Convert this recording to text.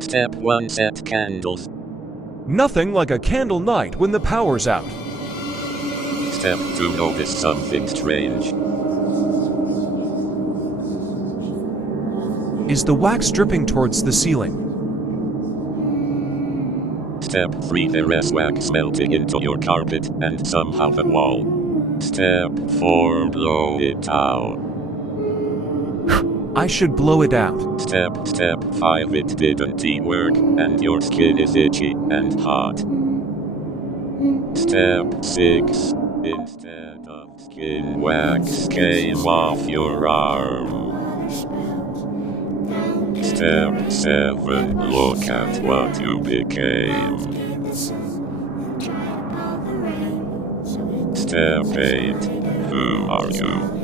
Step 1. Set candles. Nothing like a candle night when the power's out. Step 2. Notice something strange. Is the wax dripping towards the ceiling? Step 3. There is wax melting into your carpet and somehow the wall. Step 4. Blow it out. I should blow it out. Step 5. It didn't work and your skin is itchy and hot. Step 6. Instead of skin, wax came off your arm. Step 7. Look at what you became. Step 8. Who are you?